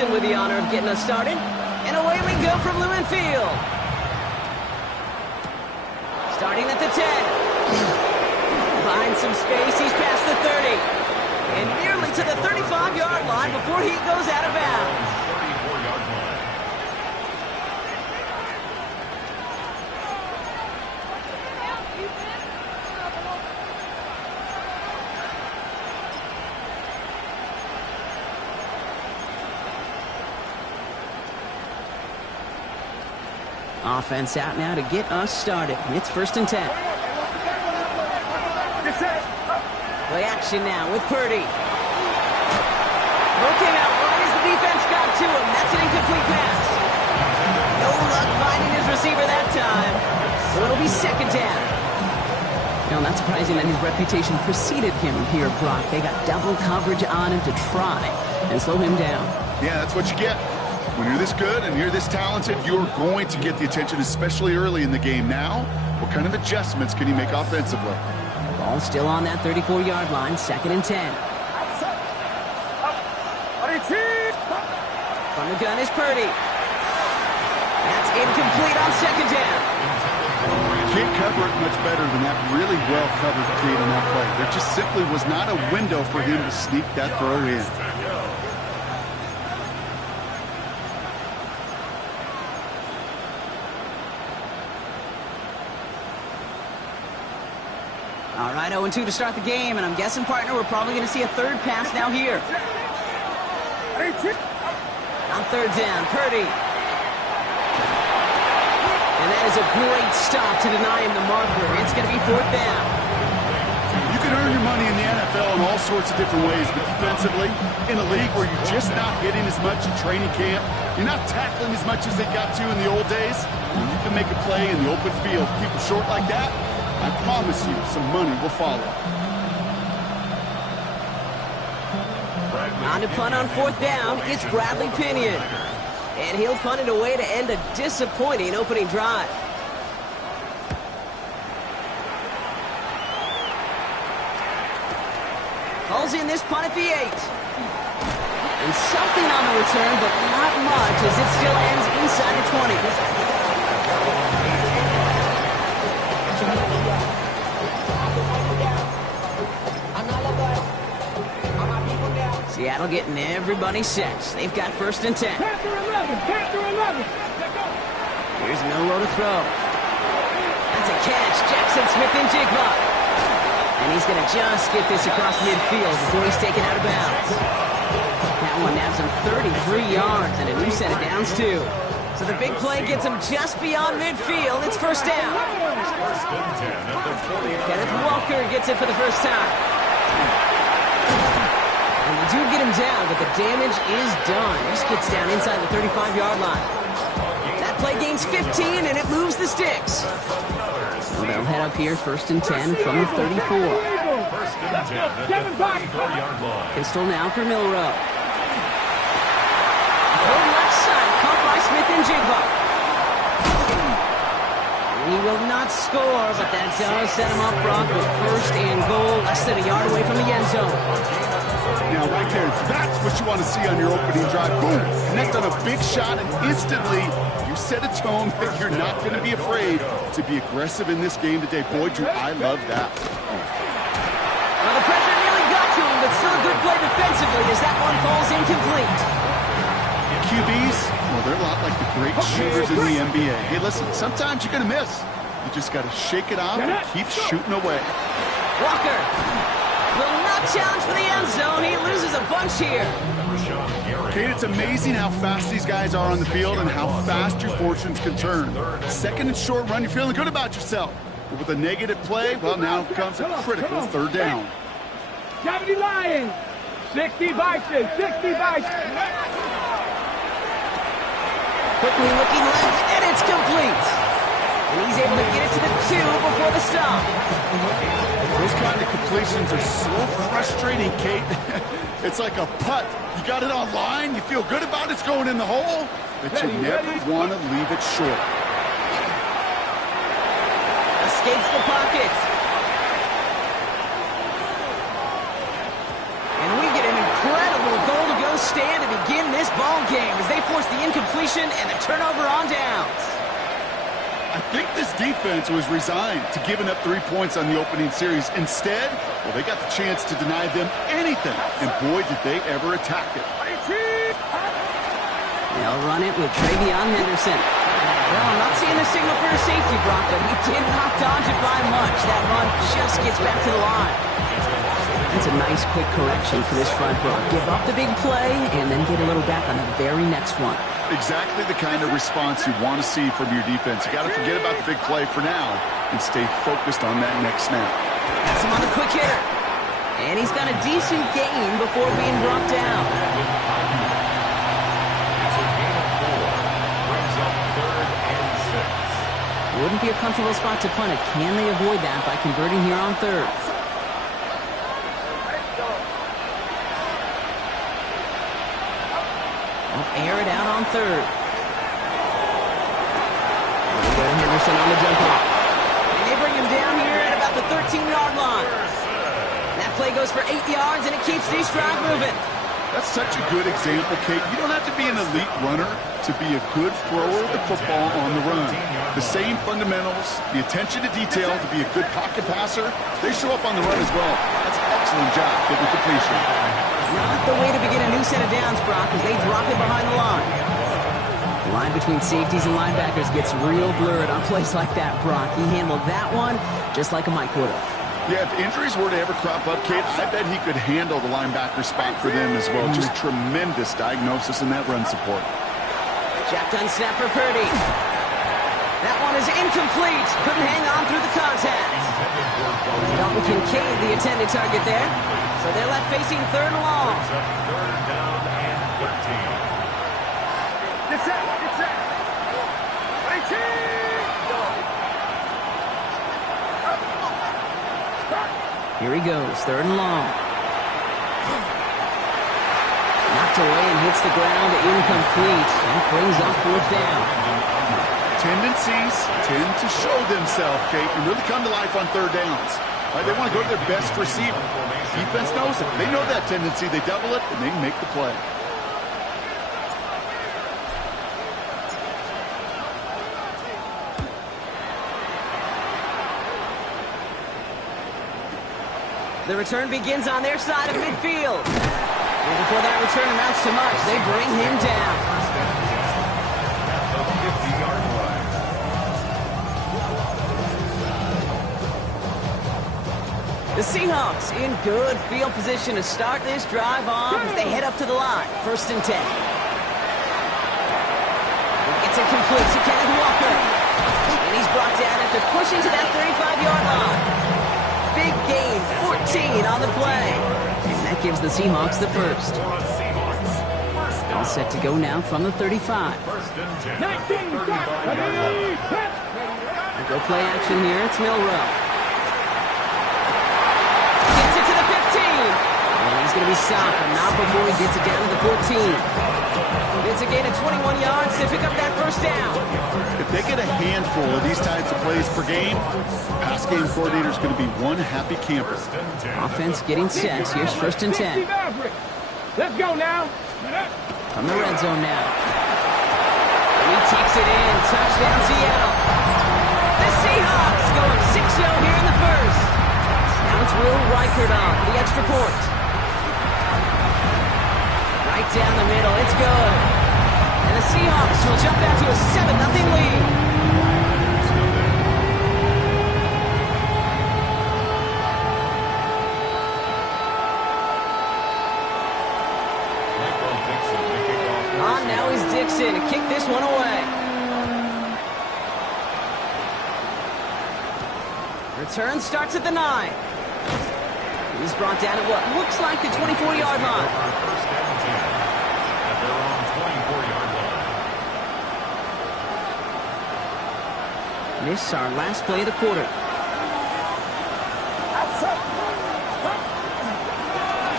Jackson with the honor of getting us started. And away we go from Lumen Field. Starting at the 10. Finds some space. He's past the 30. And nearly to the 35-yard line before he goes out of bounds. Offense out now to get us started. It's 1st and 10. Play action now with Purdy. Looking out right as the defense got to him. That's an incomplete pass. No luck finding his receiver that time. So it'll be 2nd down. Now, not surprising that his reputation preceded him here, Brock. They got double coverage on him to try and slow him down. Yeah, that's what you get. When you're this good and you're this talented, you're going to get the attention, especially early in the game. Now, what kind of adjustments can he make offensively? Ball still on that 34-yard line, 2nd and 10. From the gun is Purdy. That's incomplete on 2nd down. Can't cover it much better than that really well-covered kid on that play. There just simply was not a window for him to sneak that throw in. All right, 0-2 to start the game, and I'm guessing, partner, we're probably going to see a 3rd pass now here. On 3rd down, Purdy. And that is a great stop to deny him the marker. It's going to be 4th down. You can earn your money in the NFL in all sorts of different ways, but defensively, in a league where you're just not hitting as much in training camp, you're not tackling as much as they got to in the old days, you can make a play in the open field. Keep it short like that, I promise you some money will follow. On to punt on 4th down, it's Bradley Pinion. And he'll punt it away to end a disappointing opening drive. Hauls in this punt at the 8. And something on the return, but not much as it still ends inside the 20. Seattle getting everybody set. They've got 1st and 10. Here's Milroe to throw. That's a catch. Jackson Smith-Njigba. And he's going to just get this across midfield before he's taken out of bounds. That one nabs him 33 yards and a new set of downs, too. So the big play gets him just beyond midfield. It's 1st down. Kenneth Walker gets it for the first time. And they do get him down, but the damage is done. Just gets down inside the 35-yard line. That play gains 15, and it moves the sticks. So they'll head up here, 1st and 10 from the 34. Pistol now for Milroe. From left side, caught by Smith-Njigba. He will not score, but that does set him up, Brock, with 1st and goal, less than a yard away from the end zone. Now, right there, that's what you want to see on your opening drive. Boom! Connect on a big shot, and instantly you set a tone that you're not going to be afraid to be aggressive in this game today. Boy, do I love that. Well, the pressure nearly got to him, but still a good play defensively as that one falls incomplete. QBs, well, they're a lot like the great shooters in the NBA. Hey, listen, sometimes you're going to miss. You just got to shake it off and keep shooting away. Walker will not challenge for the end zone. He loses a bunch here. Kate, it's amazing how fast these guys are on the field and how fast your fortunes can turn. 2nd and short run, you're feeling good about yourself. But with a negative play, well, now comes a critical 3rd down. 70 Lions, 60 Vikings, 60 Vikings. Quickly looking left, and it's complete. And he's able to get it to the 2 before the stop. Those kind of completions are so frustrating, Kate. It's like a putt. You got it on line, you feel good about it's going in the hole, but you never want to leave it short. Escapes the pocket. And we get an incredible goal-to-go stand to begin this ball game as they force the incompletion and the turnover on downs. I think this defense was resigned to giving up 3 points on the opening series. Instead, well, they got the chance to deny them anything, and boy, did they ever attack it. They'll run it with Travion Henderson. Well, I'm not seeing a signal for a safety, Brock, but he did not dodge it by much. That run just gets back to the line. That's a nice quick correction for this front, Brock. Give up the big play and then get a little back on the very next one. Exactly the kind of response you want to see from your defense. You got to forget about the big play for now and stay focused on that next snap. That's him on the quick hitter. And he's got a decent gain before being brought down. Wouldn't be a comfortable spot to punt it. Can they avoid that by converting here on third? They'll air it out on third. Henderson on the jump off. And they bring him down here at about the 13-yard line. That play goes for 8 yards, and it keeps these drive moving. That's such a good example, Kate. You don't have to be an elite runner to be a good thrower of the football on the run. The same fundamentals, the attention to detail to be a good pocket passer, they show up on the run as well. That's an excellent job getting the completion. Not the way to begin a new set of downs, Brock, as they drop it behind the line. The line between safeties and linebackers gets real blurred on plays like that, Brock. He handled that one just like a Mike would have. Yeah, if injuries were to ever crop up, Kate, I bet he could handle the linebacker spot for them as well. Just tremendous diagnosis in that run support. Shotgun snap for Purdy. That one is incomplete. Couldn't hang on through the contact. Dalton Kincaid, the intended target there. So they're left facing third and long. Third down and 13. Get set, get set. 18. Here he goes, third and long. Knocked away and hits the ground, incomplete. That brings up fourth down. Tendencies tend to show themselves, Kate, and really come to life on third downs. Right? They want to go to their best receiver. Defense knows it. They know that tendency. They double it, and they make the play. The return begins on their side of midfield. And before that return amounts to much, they bring him down. At the 50-yard line. The Seahawks in good field position to start this drive off as they head up to the line. First and 10. It's incomplete to Kenneth Walker. And he's brought down after pushing to that 35-yard line. Big gain, 14 on the play. And that gives the Seahawks the first. All set to go now from the 35. Go play action here. It's Milroe. Gets it to the 15. And he's going to be stopped, but not before he gets it down to the 14. It's a gain of 21 yards to pick up that first down. If they get a handful of these types of plays per game, pass game coordinator is going to be one happy camper. Offense getting set. Here's first and 10. Let's go now. From the red zone now. And he takes it in. Touchdown, Seattle. The Seahawks go up 6-0 here in the first. Now it's Will Reichert off the extra point. Right down the middle. It's good. And the Seahawks will jump out to a 7-0 lead. On now is Dixon to kick this one away. Return starts at the 9. He's brought down at what looks like the 24-yard line. First down 10 at their own 24-yard line. This is our last play of the quarter.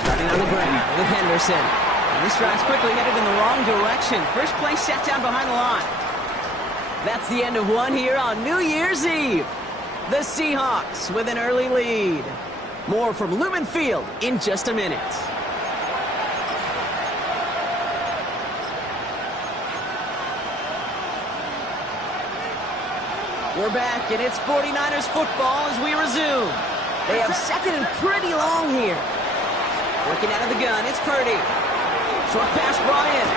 Starting on the ground with Henderson. And this drive's quickly headed in the wrong direction. First play set down behind the line. That's the end of one here on New Year's Eve. The Seahawks with an early lead. More from Lumen Field in just a minute. We're back, and it's 49ers football as we resume. They have second and pretty long here. Working out of the gun, it's Purdy. Short pass brought in.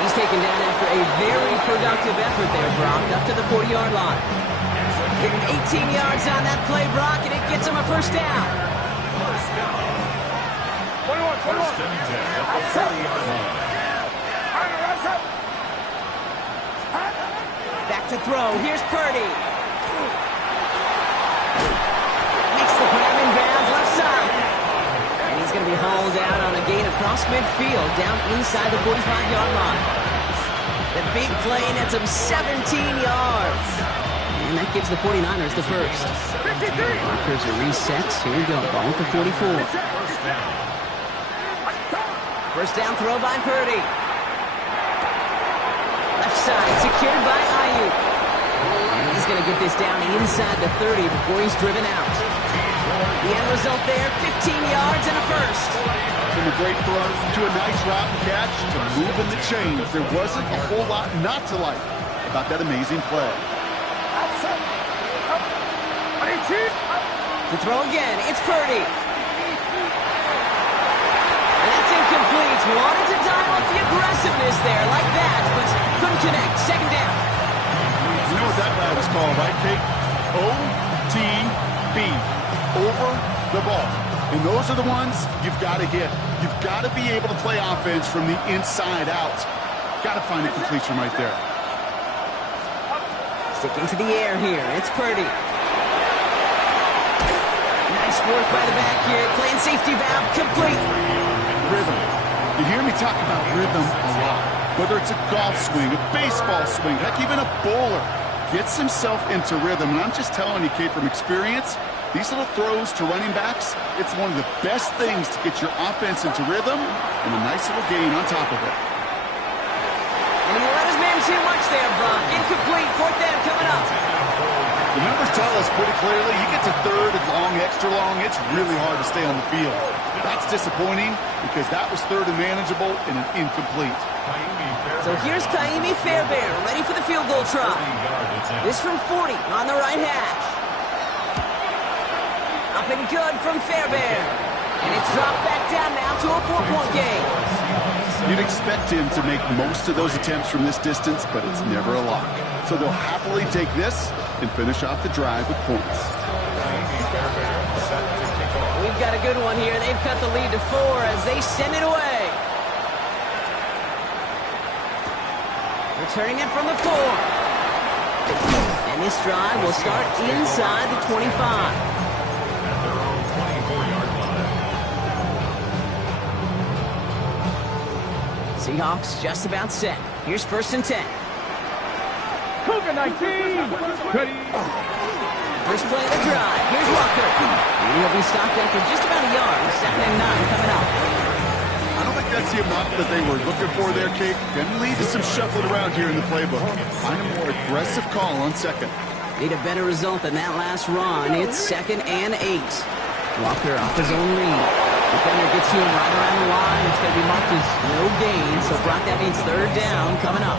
He's taken down after a very productive effort there, Brock, up to the 40-yard line. Getting 18 yards on that play, Brock, and it gets him a first down. 21. First and 10 at the 40-yard line. Back to throw. Here's Purdy. Makes the grab in bounds left side. And he's going to be hauled out on a gain across midfield down inside the 45-yard line. The big play nets him 17 yards. And that gives the 49ers the first. Markers are reset. Here we go. Ball at the 44. First down throw by Purdy. Left side secured by Ayuk. And he's going to get this down inside the 30 before he's driven out. The end result there, 15 yards and a first. From a great throw to a nice route and catch to moving the chains. There wasn't a whole lot not to like about that amazing play. To throw again, it's Purdy. And that's incomplete. Wanted to dial up the aggressiveness there like that, but couldn't connect. Second down. You know what that route was called, right, Kate? OTB. Over the ball. And those are the ones you've got to hit. You've got to be able to play offense from the inside out. Got to find a completion right there. Sticking to the air here. It's Purdy. Nice work by the back here. Playing safety valve complete. Rhythm. You hear me talk about rhythm a lot. Whether it's a golf swing, a baseball swing, heck, even a bowler gets himself into rhythm. And I'm just telling you, Kate, from experience, these little throws to running backs, it's one of the best things to get your offense into rhythm and a nice little gain on top of it. And he let his man too much there, Brock. Incomplete. Fourth down coming up. The numbers tell us pretty clearly, you get to third and long, extra long, it's really hard to stay on the field. That's disappointing because that was third and manageable and an incomplete. So here's Kaimi Fairbairn, ready for the field goal try. This from 40 on the right hash. Up and good from Fairbairn. And it's dropped back down now to a 4-point game. You'd expect him to make most of those attempts from this distance, but it's never a lock. So they'll happily take this and finish off the drive with points. We've got a good one here. They've cut the lead to 4 as they send it away. Returning it from the 4. And this drive will start inside the 25. Seahawks just about set. Here's first and 10. Cougar 19. Ready. First play of the drive. Here's Walker. And he'll be stopped after just about a yard. Second and 9 coming up. I don't think that's the amount that they were looking for there, Kate. Can lead to some shuffling around here in the playbook. Find a more aggressive call on second. Need a better result than that last run. It's second and 8. Walker off his own lead. Defender gets to him right around the line. It's going to be marked as no gain. So, Brock, that means third down coming up.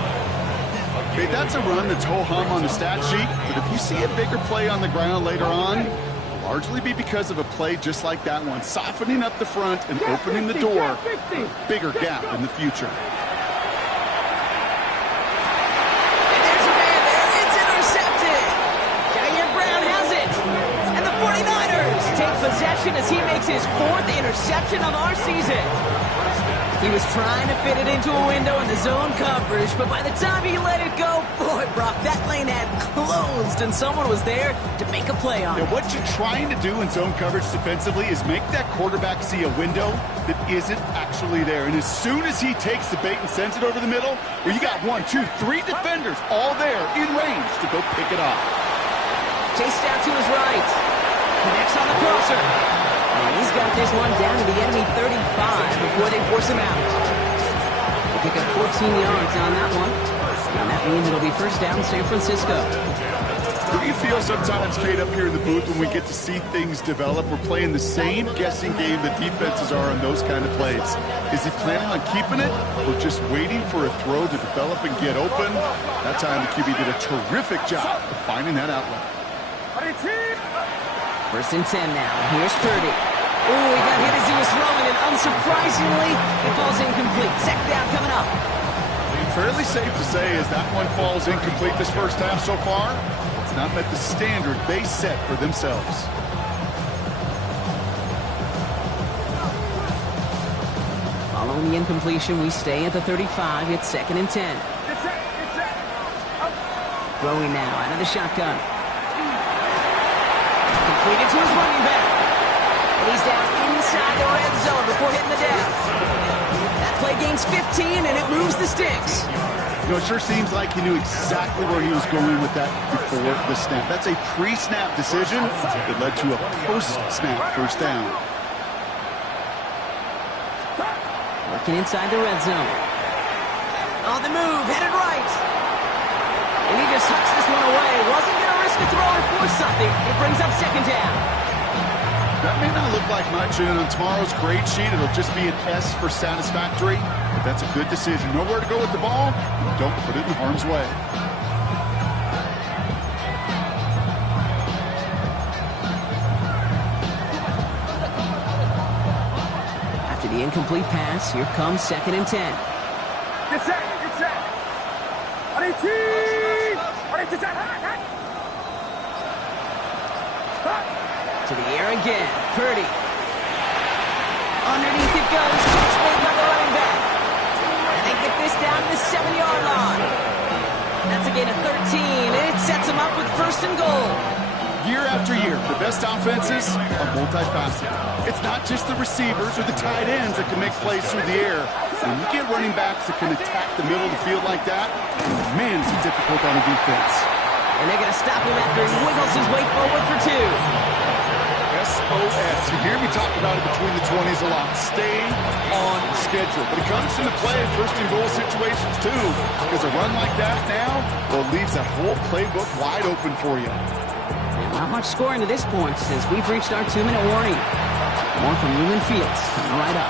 Okay, that's a run that's ho-hum on the stat sheet. But if you see a bigger play on the ground later on, it'll largely be because of a play just like that one. Softening up the front and opening the door for a bigger gap in the future. And there's a man there. It's intercepted. Jair Brown has it. And the 49ers take possession as he makes his 4th interception of our season. He was trying to fit it into a window in the zone coverage, but by the time he let it go, boy, Brock, that lane had closed, and someone was there to make a play on it. Now, what you're trying to do in zone coverage defensively is make that quarterback see a window that isn't actually there. And as soon as he takes the bait and sends it over the middle, where you got 1, 2, 3 defenders all there in range to go pick it off. Chased out to his right. Connects on the crosser. And he's got this one down to the enemy 35 before they force him out. They pick up 14 yards on that one. And that means it'll be first down San Francisco. What do you feel sometimes, Kate, up here in the booth when we get to see things develop? We're playing the same guessing game that defenses are on those kind of plays. Is he planning on keeping it or just waiting for a throw to develop and get open? That time the QB did a terrific job of finding that outlet. 1st and 10 now. Here's Purdy. Oh, he got hit as he was throwing, and unsurprisingly, it falls incomplete. 2nd down coming up. Fairly safe to say as that one falls incomplete this first half so far, it's not met the standard they set for themselves. Following the incompletion, we stay at the 35. It's 2nd and 10. Throwing now out of the shotgun. Completed to his running back. And he's down inside the red zone before hitting the deck. That play gains 15, and it moves the sticks. You know, it sure seems like he knew exactly where he was going with that before the snap. That's a pre-snap decision that led to a post-snap first down. Working inside the red zone. On the move, headed right. And he just hucks this one away. Wasn't going to risk a throw or force something. It brings up 2nd down. That may not look like much, and on tomorrow's grade sheet, it'll just be an S for satisfactory. But that's a good decision. Know where to go with the ball, and don't put it in harm's way. After the incomplete pass, here comes 2nd and 10. Get set. To the air again. Purdy. Underneath it goes. Catch made by the running back. And they get this down to the 7-yard line. That's a gain of 13, and it sets them up with 1st and goal. Year after year, the best offenses are multifaceted. It's not just the receivers or the tight ends that can make plays through the air. When you get running backs that can attack the middle of the field like that, man, is it difficult on the defense. And they're going to stop him after he wiggles his way forward for 2. SOS. You hear me talk about it between the 20s a lot. Stay on schedule. But it comes into play in 1st and goal situations too. Because a run like that now, well, leaves that whole playbook wide open for you. And not much scoring to this point since we've reached our 2-minute warning. More from Newman Fields coming right up.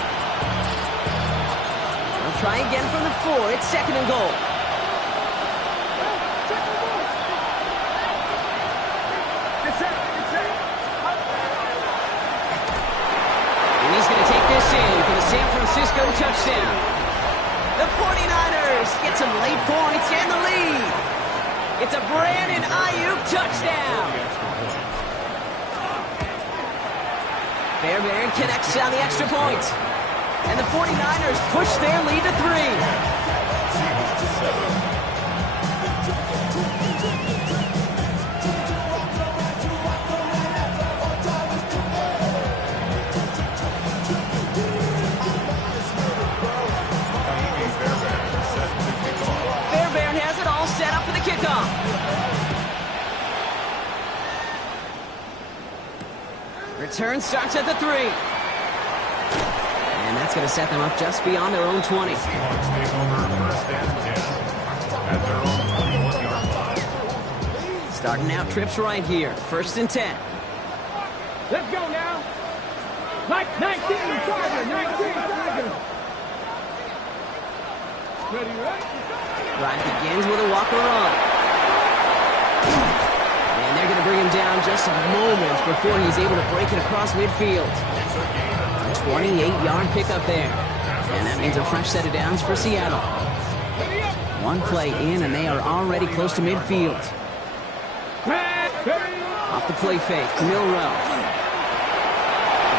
They'll try again from the 4. It's 2nd and goal. He's going to take this in for the San Francisco touchdown. The 49ers get some late points and the lead. It's a Brandon Ayuk touchdown. Fairbairn connects on the extra point. And the 49ers push their lead to 3. Return starts at the 3. And that's going to set them up just beyond their own 20. Seahawks take over 1st and 10 at their own 21-yard line. Starting out trips right here. 1st and 10. Let's go now. 19, Tiger, 19, Tiger. Ready, right? Drive begins with a walker run. And they're going to bring him down just a moment before he's able to break it across midfield. A 28-yard pickup there. And that means a fresh set of downs for Seattle. One play in, and they are already close to midfield. Off the play fake, Milrow.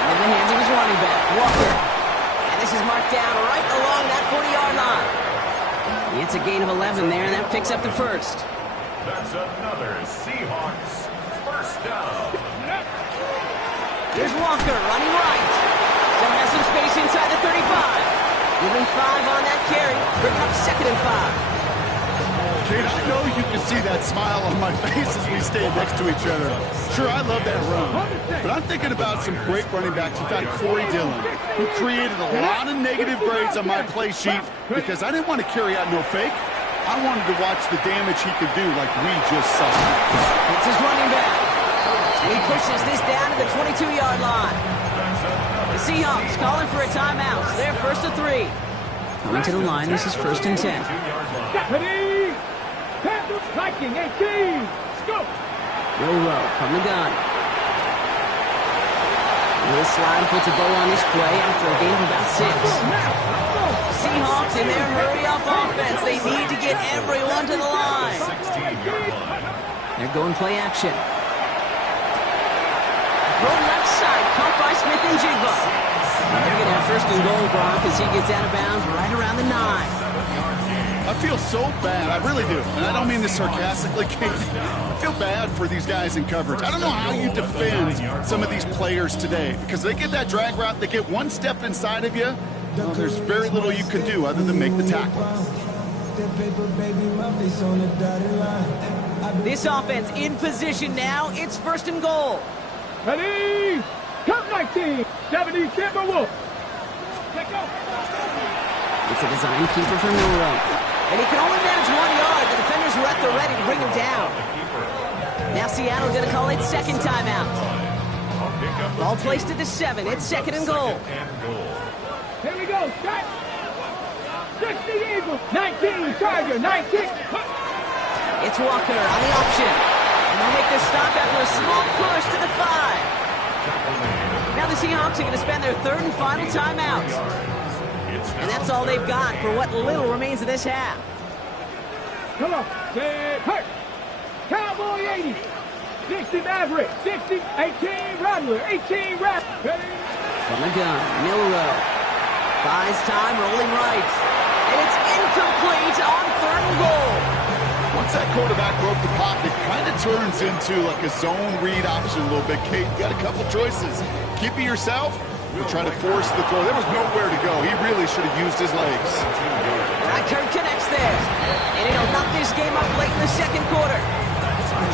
In the hands of his running back, Walker. And this is marked down right along that 40-yard line. It's a gain of 11 there, and that picks up the 1st. That's another Seahawks 1st down. Here's Walker running right. Still has some space inside the 35. Give him 5 on that carry. Bringing up 2nd and 5. Kate, I know you can see that smile on my face as we stay next to each other. Sure, I love that run. But I'm thinking about some great running backs. We've got Corey Dillon, who created a lot of negative grades on my play sheet because I didn't want to carry out no fake. I wanted to watch the damage he could do like we just saw. It's his running back. And he pushes this down to the 22-yard line. The Seahawks calling for a timeout. So they're first and 3. Coming to the line, this is first and 10. Ready? Panthers, Viking, 18. Let's go. Will Rowe from the gun. Will slide and puts a bow on this play after a gain of about 6. Seahawks in their hurry-up offense. They need to get everyone to the line. They're going play action. Throw left side, caught by Smith-Njigba. And they're going to have first and goal, Brock, as he gets out of bounds right around the 9. I feel so bad. I really do. And I don't mean this sarcastically, Casey. I feel bad for these guys in coverage. I don't know how you defend some of these players today because they get that drag route, they get one step inside of you. Well, there's very little you can do other than make the tackle. This offense in position now. It's first and goal. Ready? Count 19. 70 Timberwolves. Let's go. It's a design keeper for Milroe. And he can only manage 1 yard. The defenders were at the ready to bring him down. Now Seattle going to call it second timeout. Ball placed at the 7. It's second and goal. Here we go. Start. 60 Eagles. 19 Charger. 19. It's Walker on the option. And they'll make this stop after a small push to the 5. Now the Seahawks are going to spend their third and final timeout. And that's all they've got for what little remains of this half. Come on. Get hurt. Cowboy 80. 60 Maverick. 60. 18 Rattler. 18 Rattler. Ready? From the gun, Milroe. Buys time, rolling right. And it's incomplete on third and goal. Once that quarterback broke the pocket, kind of turns into like a zone read option a little bit. Kate, you got a couple choices. Keep it yourself or try to force the throw. There was nowhere to go. He really should have used his legs. Rackard connects there. And it'll knock this game up late in the second quarter.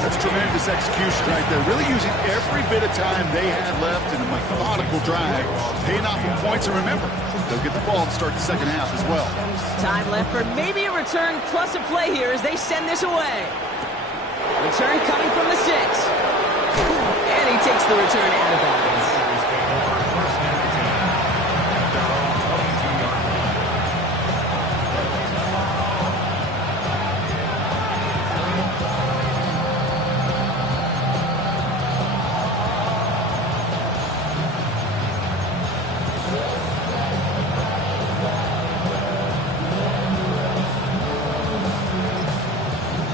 That's tremendous execution right there. Really using every bit of time they had left in a methodical drive. Paying off in points. And remember, they'll get the ball to start the second half as well. Time left for maybe a return plus a play here as they send this away. Return coming from the 6. And he takes the return out of bounds.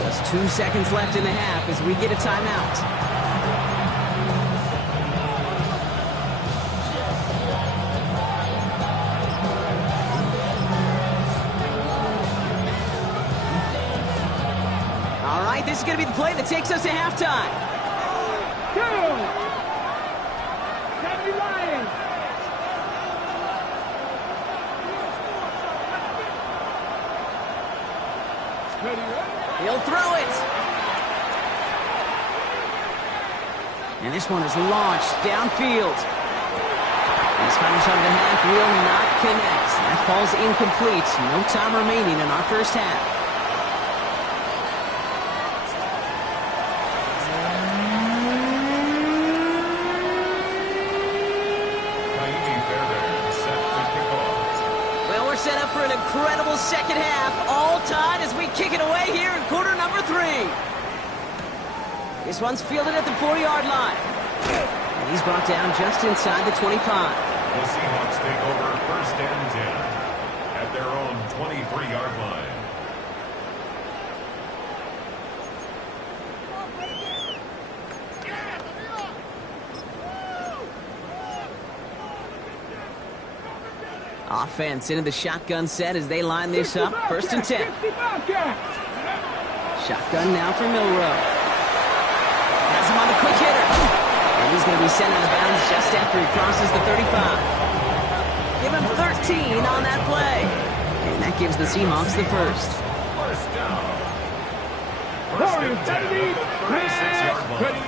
Just 2 seconds left in the half as we get a timeout. All right, this is going to be the play that takes us to halftime. Go. 70 Lions. Ready, ready? He'll throw it. And this one is launched downfield. This final shot of the half will not connect. That falls incomplete. No time remaining in our first half. Well, we're set up for an incredible second half. All tied as we kick it away here in quarter number 3. This one's fielded at the 4-yard line. And he's brought down just inside the 25. The Seahawks take over first and 10 at their own 23-yard line. Offense into the shotgun set as they line this up. First and 10. Shotgun now for Milroe. Has him on the quick hitter. And he's going to be sent out of bounds just after he crosses the 35. Give him 13 on that play. And that gives the Seahawks the first. First down. Warriors 70. 36-yard line.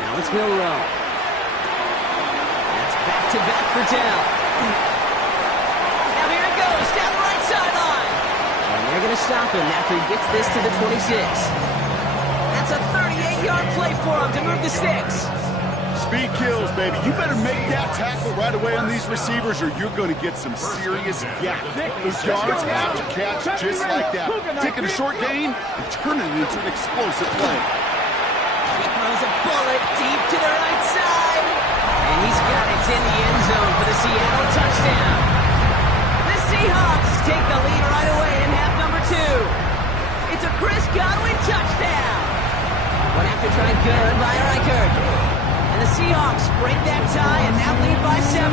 Now it's Milroe. That's back-to-back for Dell. Now here it goes down the right sideline. And they're going to stop him after he gets this to the 26. That's a 38-yard play for him to move the sticks. Speed kills, baby. You better make that tackle right away on these receivers or you're going to get some serious gap. Those yards after catch just like that. Taking a short gain and turning it into an explosive play. He throws a bullet deep to the right side. And he's got it in the end zone for the Seattle touchdown. The Seahawks take the lead right away in half number 2. It's a Chris Godwin touchdown. One after try good by Reichert. And the Seahawks break that tie and now lead by 7.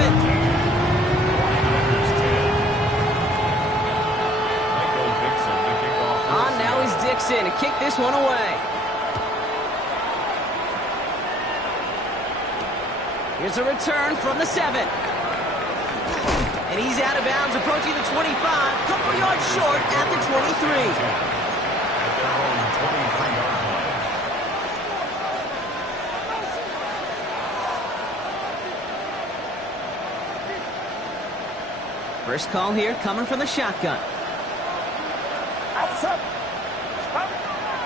On now is Dixon to kick this one away. Here's a return from the 7. And he's out of bounds, approaching the 25, couple yards short at the 23. At their own 23-yard line. First call here coming from the shotgun.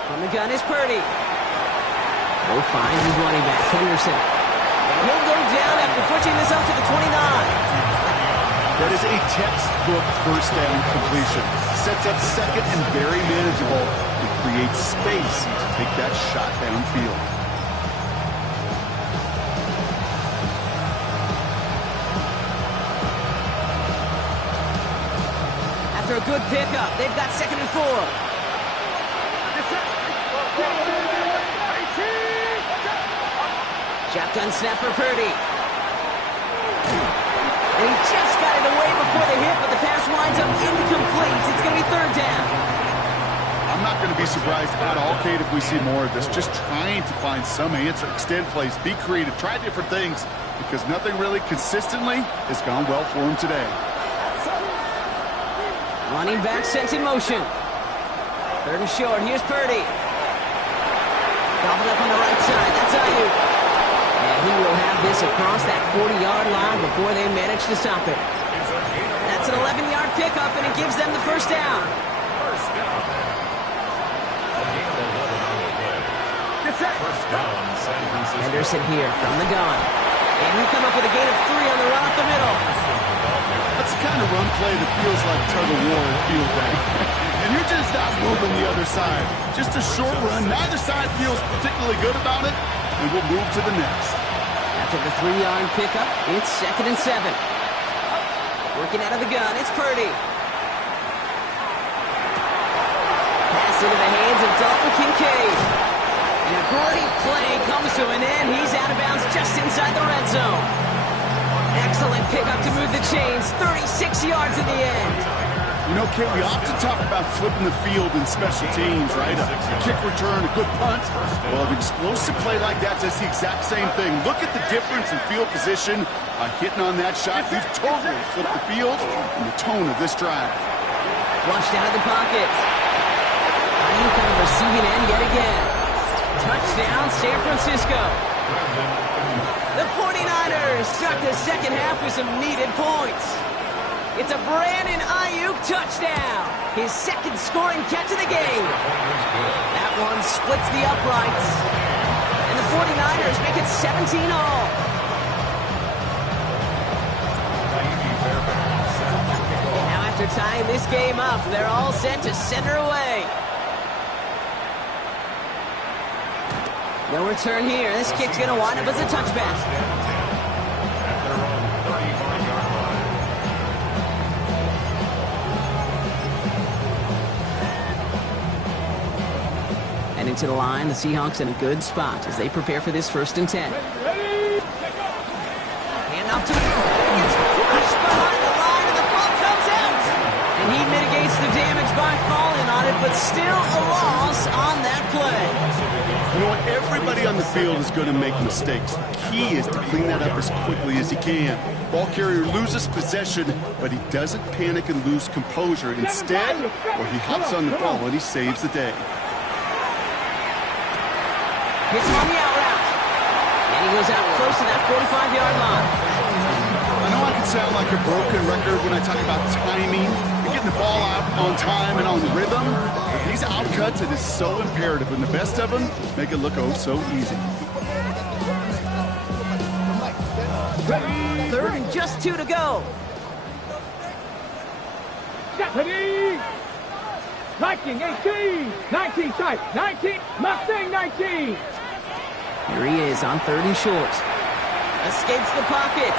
From the gun is Purdy. Bo finds his running back, Henderson. And he'll go down after pushing this up to the 29. That is a textbook first down completion. Sets up second and very manageable. It creates space to take that shot downfield. After a good pickup, they've got 2nd and 4. Shotgun snap for Purdy. And he just got it away before the hit, but the pass winds up incomplete. It's going to be 3rd down. I'm not going to be surprised at all, Kate, if we see more of this. Just trying to find some answer, extend plays, be creative, try different things, because nothing really consistently has gone well for him today. Running back sent in motion. 3rd and short. Here's Purdy. Gobbled up on the right side. That's Ayuk. And he will have this across that 40-yard line before they manage to stop it. That's an 11-yard pickup, and it gives them the first down. First down. A gain of 11 on the play. First down, San Francisco. Henderson here from the gun. And he'll come up with a gain of 3 on the run up the middle. That's the kind of run play that feels like tug-of-war at field day. And you're just not moving the other side. Just a short run. Neither side feels particularly good about it, and we'll move to the next. After the 3-yard pickup, it's 2nd and 7. Working out of the gun, it's Purdy. Pass into the hands of Dalton Kincaid. And a great play comes to an end. He's out of bounds just inside the red zone. Excellent pickup to move the chains. 36 yards in the end. You know, Kate, we often talk about flipping the field in special teams, right? A kick return, a good punt. Well, an explosive play like that does the exact same thing. Look at the difference in field position by hitting on that shot. You've totally flipped the field and the tone of this drive. Flushed out of the pocket. Ayuk on the receiving end yet again. Touchdown, San Francisco. The 49ers start the second half with some needed points. It's a Brandon Ayuk touchdown. His 2nd scoring catch of the game. That one splits the uprights. And the 49ers make it 17 all. Now after tying this game up, they're all set to center away. No return here. This kick's going to wind up as a touchback. At their own 35-yard line. And into the line, the Seahawks in a good spot as they prepare for this 1st and 10. Hand off to the gets crushed behind the line, and the ball comes out. And he mitigates the damage by falling on it, but still a loss on that play. You know what? Everybody on the field is going to make mistakes. The key is to clean that up as quickly as he can. Ball carrier loses possession, but he doesn't panic and lose composure. Instead, he hops on the ball and he saves the day. Hits him on the out route. And he goes out close to that 45-yard line. I know I can might sound like a broken record when I talk about timing and getting the ball out on time and on rhythm, but these outcuts, it is so imperative, and the best of them make it look oh so easy. Third and just 2 to go. Deputy! Viking 18, 19 tight, 19, Mustang 19. Here he is on 3rd and short. Escapes the pocket.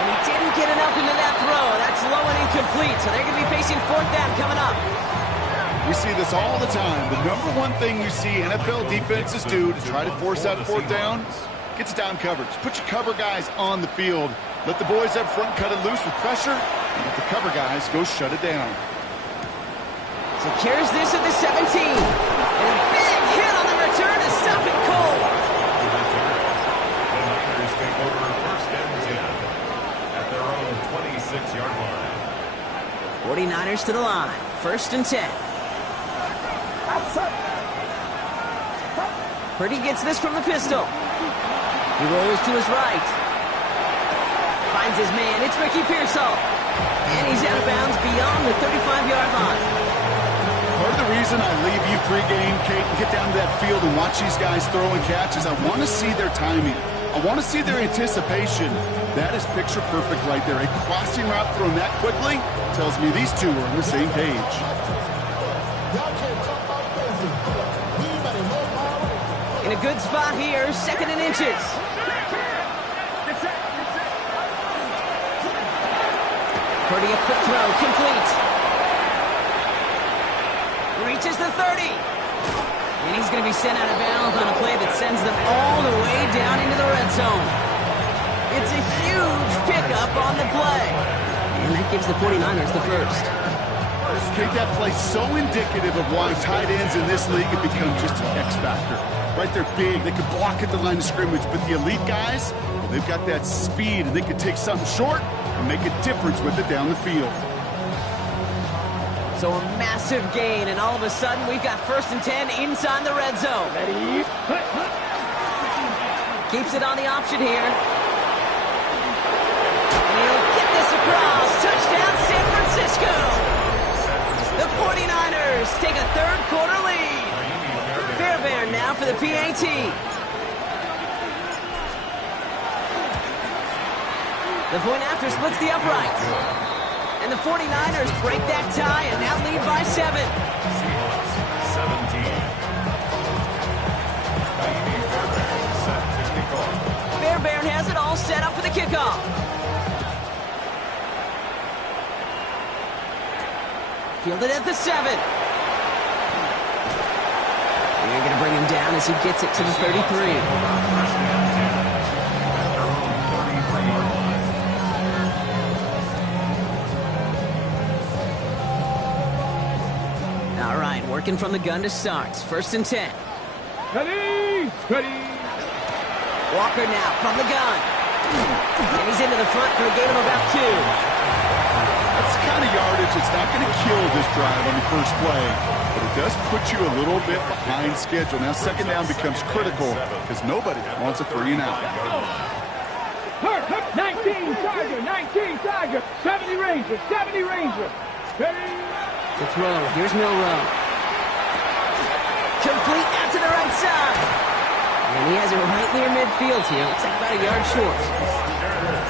And he didn't get enough into that throw. That's low and incomplete, so they're going to be facing 4th down coming up. We see this all the time. The number one thing you see NFL defenses do to try to force that 4th down, gets down coverage. Put your cover guys on the field. Let the boys up front cut it loose with pressure, and let the cover guys go shut it down. Secures this at the 17. And a big hit on the return to stop it cold. The Niners take over 1st and 10 at their own 26-yard line. 49ers to the line. 1st and 10. Purdy gets this from the pistol. He rolls to his right. Finds his man. It's Ricky Pearsall. And he's out of bounds beyond the 35-yard line. Part of the reason I leave you pregame, Kate, and get down to that field and watch these guys throw and catch is I want to see their timing. I want to see their anticipation. That is picture perfect right there. A crossing route thrown that quickly tells me these two are on the same page. In a good spot here, 2nd and inches. Purdy a quick throw, complete. Reaches the 30. And he's going to be sent out of bounds on a play that sends them all the way down into the red zone. It's a huge pickup on the play. And that gives the 49ers the first. Kate, that play so indicative of why tight ends in this league have become just an X factor. Right, they're big, they can block at the line of scrimmage, but the elite guys, well, they've got that speed, and they can take something short and make a difference with it down the field. So a massive gain, and all of a sudden, we've got 1st and 10 inside the red zone. Ready? Keeps it on the option here. And he'll get this across. Touchdown, San Francisco. The 49ers take a 3rd quarter lead. Fairbairn now for the PAT. The point after splits the uprights. And the 49ers break that tie and now lead by 7. Seahawks 17. Fairbairn set to kick off. Fairbairn has it all set up for the kickoff. Fielded at the 7. They're going to bring him down as he gets it to the 33. All right, working from the gun to start. 1st and 10. Ready? Ready? Walker now from the gun. And he's into the front for a gain of about 2. That's the kind of yardage that's not going to kill this drive on the first play, but it does put you a little bit behind schedule. Now 2nd down becomes critical because nobody wants a 3 and out. 19 Tiger, 19 Tiger, 70 Ranger, 70 Ranger. Ready? To throw, here's Milroe. Complete out to the right side. And he has it right near midfield here. Looks like about a yard short.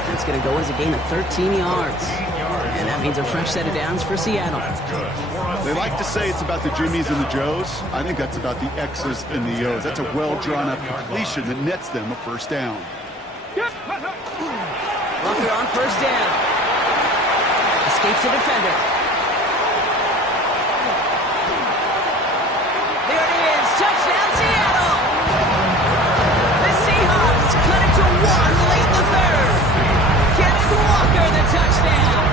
That's going to go as a gain of 13 yards. And that means a fresh set of downs for Seattle. They like to say it's about the Jimmies and the Joes. I think that's about the X's and the O's. That's a well-drawn-up completion that nets them a 1st down. Walker on 1st down. Escapes the defender. There it is. Touchdown, Seattle. The Seahawks cut it to 1 late in the 3rd. Kenneth Walker, the touchdown.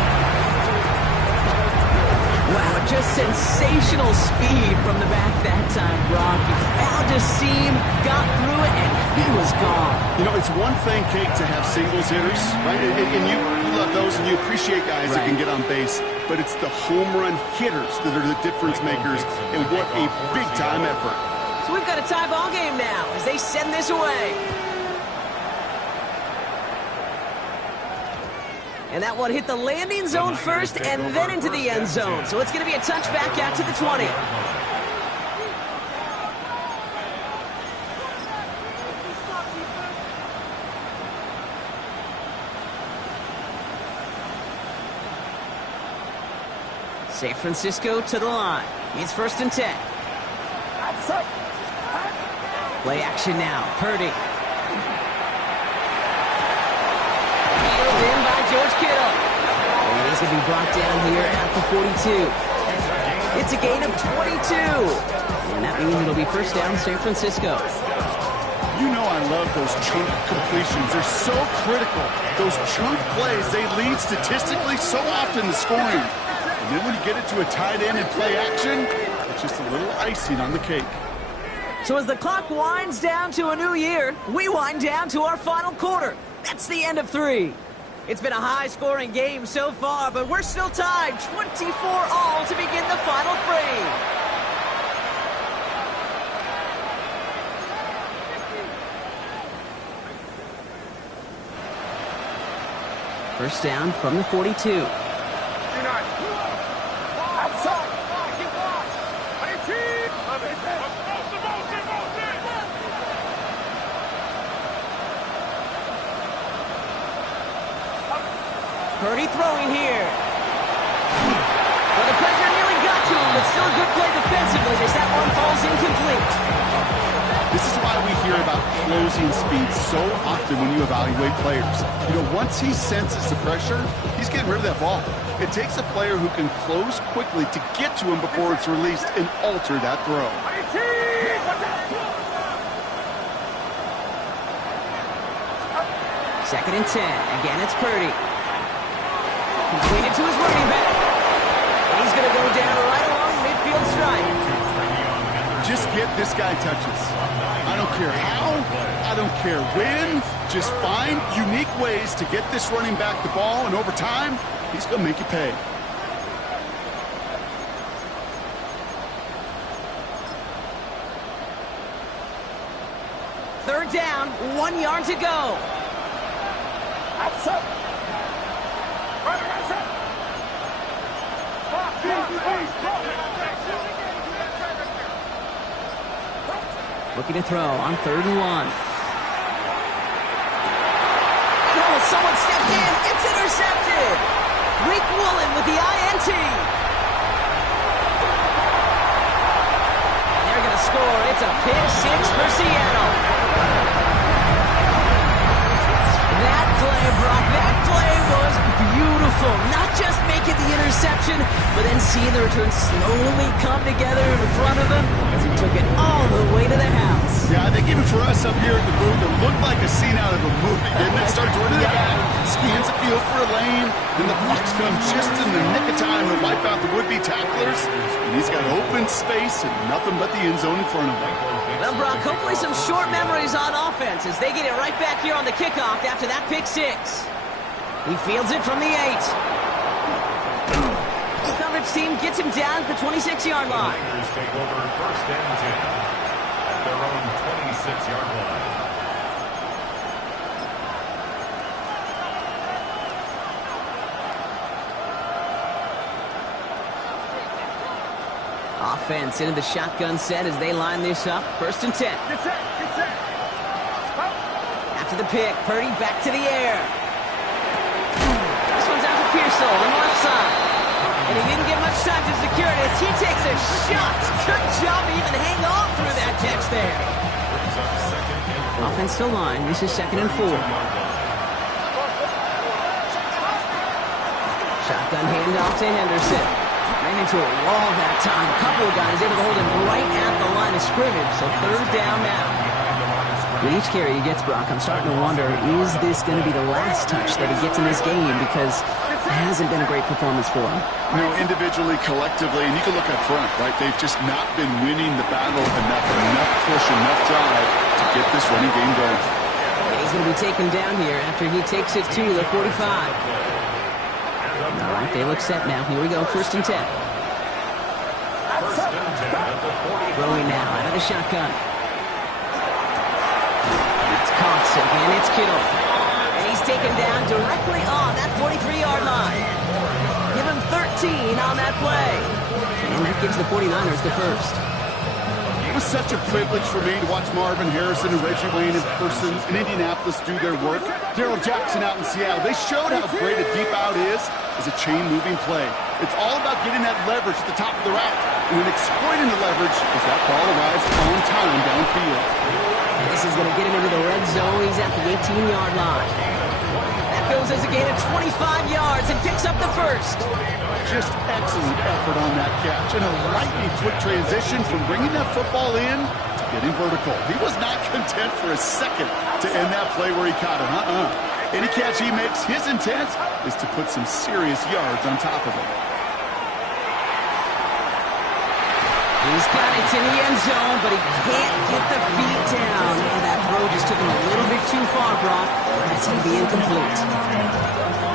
Wow, just sensational speed from the back that time, Brock. He found a seam, got through it, and he was gone. You know, it's one thing, Kate, to have singles hitters, right? And you love those, and you appreciate guys that can get on base. But it's the home run hitters that are the difference makers, and what a big-time effort. So we've got a tie ball game now as they send this away. And that one hit the landing zone first and then into the end zone. So it's going to be a touchback out to the 20. San Francisco to the line. It's 1st and 10. Play action now. Purdy. Peeled in by George Kittle. And he's going to be brought down here at the 42. It's a gain of 22. And that means it'll be 1st down San Francisco. You know I love those chunk completions. They're so critical. Those chunk plays, they lead statistically so often to scoring. And then when you get it to a tight end and play action, it's just a little icing on the cake. So as the clock winds down to a new year, we wind down to our final quarter. That's the end of 3. It's been a high-scoring game so far, but we're still tied 24-all to begin the final frame. First down from the 42. Purdy throwing here. Well, the pressure nearly got to him, but still a good play defensively as that one falls incomplete. This is why we hear about closing speed so often when you evaluate players. You know, once he senses the pressure, he's getting rid of that ball. It takes a player who can close quickly to get to him before it's released and alter that throw. 2nd and 10. Again, it's Purdy. Completed to his running back. And he's going to go down right along midfield stripe. Just get this guy touches. I don't care how, I don't care when. Just find unique ways to get this running back the ball, and over time, he's going to make you pay. Third down, 1 yard to go. Looking to throw on 3rd and 1. Oh, someone stepped in. It's intercepted. Rick Woolen with the INT. And they're going to score. It's a pick 6 for Seattle. That play, Brock, that play was beautiful. Not just making the interception, but then seeing the return slowly come together in front of him as he took it all the way to the house. Yeah, I think even for us up here at the booth, it looked like a scene out of a movie, didn't it? Starts running the back, scans the field for a lane, and the Bucs come just in the nick of time to wipe out the would-be tacklers, and he's got open space and nothing but the end zone in front of him. Well, Brock, hopefully some short memories on offense as they get it right back here on the kickoff after that pick 6. He fields it from the 8. The coverage team gets him down at the 26-yard line. The Raiders take over 1st and 10 at their own 26-yard line. Offense into the shotgun set as they line this up. 1st and 10. After the pick, Purdy back to the air. This one's out to Pearsall on the left side. And he didn't get much time to secure it as he takes a shot. Good job to even hang on through that catch there. Offense to line. This is 2nd and 4. Shotgun handoff to Henderson. Ran into a wall that time. A couple of guys able to hold him right at the line of scrimmage. So 3rd down now. With each carry he gets, Brock, I'm starting to wonder, is this going to be the last touch that he gets in this game? Because it hasn't been a great performance for him. You know, individually, collectively, and you can look up front, right? They've just not been winning the battle enough push, enough drive to get this running game going. And he's going to be taken down here after he takes it to the 45. All right, they look set now. Here we go, 1st and 10. Throwing now out of the shotgun. It's Cox again, it's Kittle. And he's taken down directly on that 43-yard line. Give him 13 on that play. And that gives the 49ers the first. It was such a privilege for me to watch Marvin Harrison and Reggie Wayne in person in Indianapolis do their work. Darrell Jackson out in Seattle. They showed how great a deep out is as a chain-moving play. It's all about getting that leverage at the top of the route and then exploiting the leverage as that ball arrives on time downfield. And this is going to get him into the red zone. He's at the 18-yard line. That goes as a gain of 25 yards and picks up the first. Just excellent effort on that catch and a lightning quick transition from bringing that football in to getting vertical. He was not content for a second to end that play where he caught it. Any catch he makes, his intent is to put some serious yards on top of it. He's got it in the end zone, but he can't get the feet down. And that throw just took him a little bit too far, Brock. That's going to be incomplete.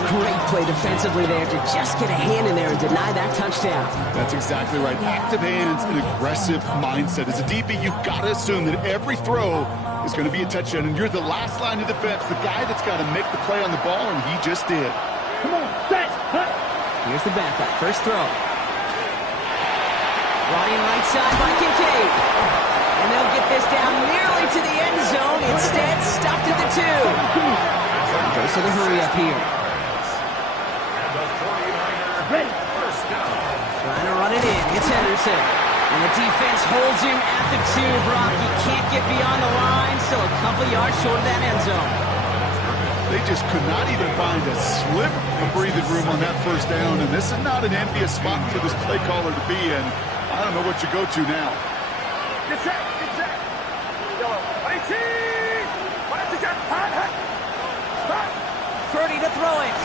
Great play defensively there to just get a hand in there and deny that touchdown. That's exactly right. Active hands and aggressive mindset. As a DB, you've got to assume that every throw is going to be a touchdown, and you're the last line of defense, the guy that's got to make the play on the ball, and he just did. Come on, set, hut. Here's the backup. First throw. Running right side by Kincaid. And they'll get this down nearly to the end zone. Instead, stopped at the 2. Goes to the hurry up here. Trying to run it in. It's Henderson. And the defense holds him at the 2, Brock. He can't get beyond the line. Still a couple yards short of that end zone. They just could not even find a sliver of breathing room on that first down. And this is not an envious spot for this play caller to be in. I don't know what you go to now. Get set, get set. Yo, 18. Purdy to throw it.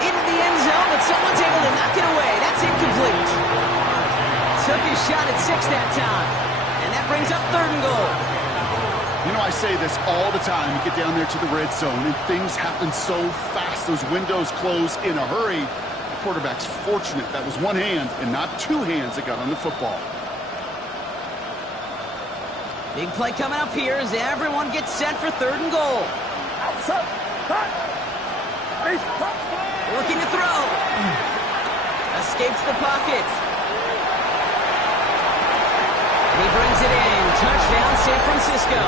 Into the end zone, but someone's able to knock it away. That's incomplete. Took his shot at 6 that time. And that brings up 3rd and goal. You know, I say this all the time. You get down there to the red zone, and things happen so fast. Those windows close in a hurry. The quarterback's fortunate that was one hand and not 2 hands that got on the football. Big play coming up here as everyone gets set for 3rd and goal. Looking to throw. Escapes the pocket. He brings it in. Touchdown, San Francisco.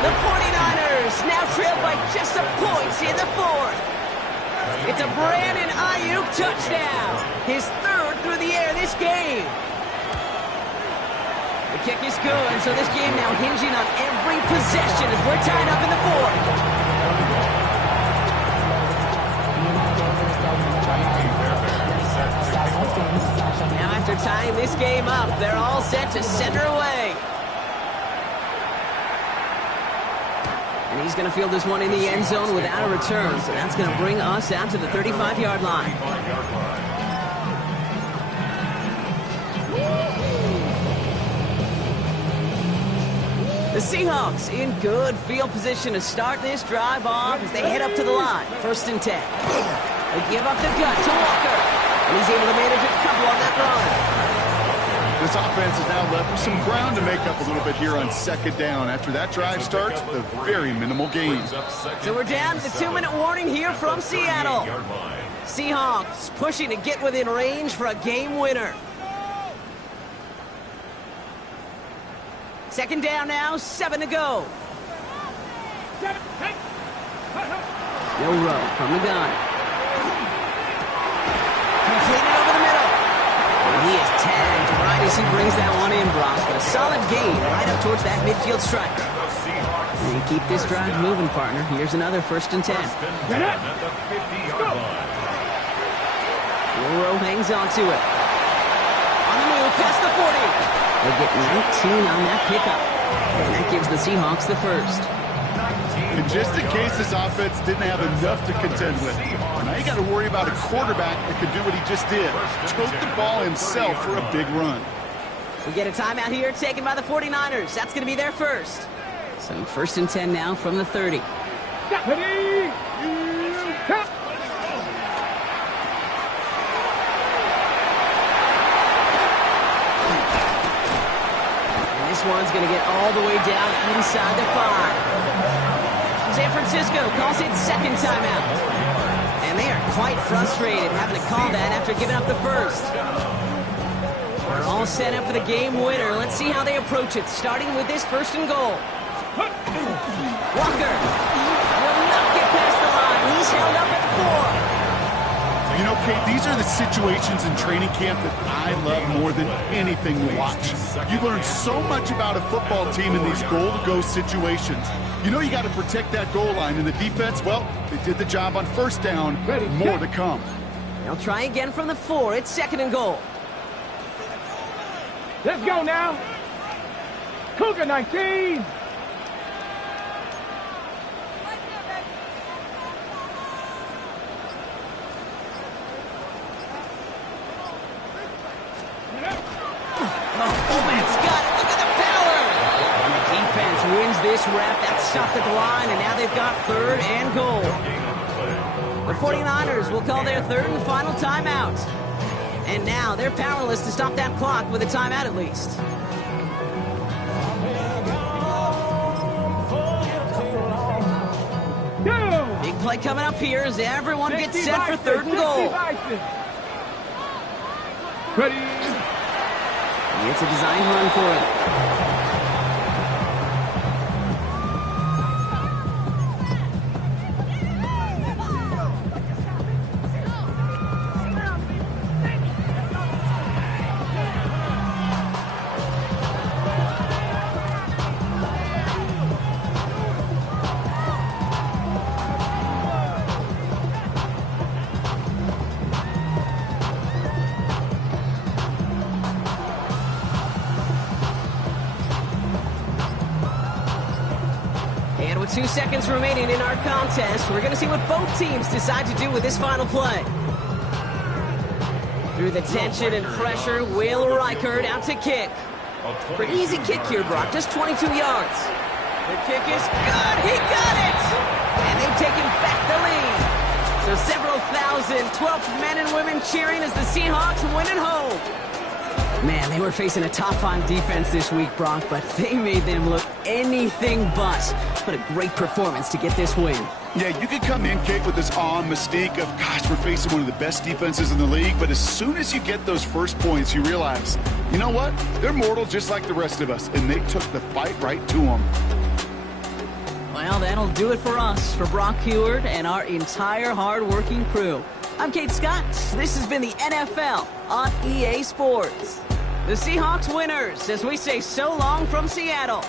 The 49ers now trail by just a point in the 4th. It's a Brandon Ayuk touchdown. His 3rd through the air this game. The kick is good, so this game now hinging on every possession as we're tied up in the 4th. Now after tying this game up, they're all set to send her away. And he's going to field this one in the end zone without a return, so that's going to bring us out to the 35-yard line. The Seahawks in good field position to start this drive off as they head up to the line. 1st and 10. They give up the gut to Walker. And he's able to manage a couple on that run. This offense is now left with some ground to make up a little bit here on 2nd down. After that drive starts, a very minimal gain. So we're down to the 2-minute warning here from Seattle. Seahawks pushing to get within range for a game winner. 2nd down now, 7 to go. Joe Rowe from the gun. Completed over the middle. And he is tagged right as he brings that one in, Brock. But a solid gain right up towards that midfield stripe. And keep this drive moving, partner. Here's another 1st and 10. Joe Rowe hangs on to it. On the move, past the 40. They get 19 on that pickup. And that gives the Seahawks the first. And just in case this offense didn't have enough to contend with, now you got to worry about a quarterback that could do what he just did. Tote the ball himself for a big run. We get a timeout here taken by the 49ers. That's going to be their first. So 1st and 10 now from the 30. This one's going to get all the way down inside the 5. San Francisco calls it second timeout. And they are quite frustrated having to call that after giving up the first. We're all set up for the game winner. Let's see how they approach it, starting with this first and goal. Walker will not get past the line. He's held up at 4. You know, Kate, these are the situations in training camp that I love more than anything to watch. You learn so much about a football team in these goal-to-go situations. You know you got to protect that goal line, and the defense, well, they did the job on first down. More to come. They'll try again from the 4. It's second and goal. Let's go now. Cougar 19. Wins this rep. That's stopped at the line, and now they've got third and goal. The 49ers will call their third and final timeout. And now they're powerless to stop that clock with a timeout at least. Big play coming up here as everyone gets set for third and goal. Ready. It's a design run for it. And with 2 seconds remaining in our contest, we're going to see what both teams decide to do with this final play. Through the tension and pressure, Will Reichard out to kick. Pretty easy kick here, Brock, just 22 yards. The kick is good, he got it! And they've taken back the lead. So several thousand 12th men and women cheering as the Seahawks win at home. Man, they were facing a top-5 defense this week, Brock, but they made them look anything but. What a great performance to get this win. Yeah, you could come in, Kate, with this awe and mystique of, gosh, we're facing one of the best defenses in the league, but as soon as you get those first points, you realize, you know what? They're mortal just like the rest of us, and they took the fight right to them. Well, that'll do it for us, for Brock Huard and our entire hard-working crew. I'm Kate Scott. This has been the NFL on EA Sports. The Seahawks winners as we say so long from Seattle.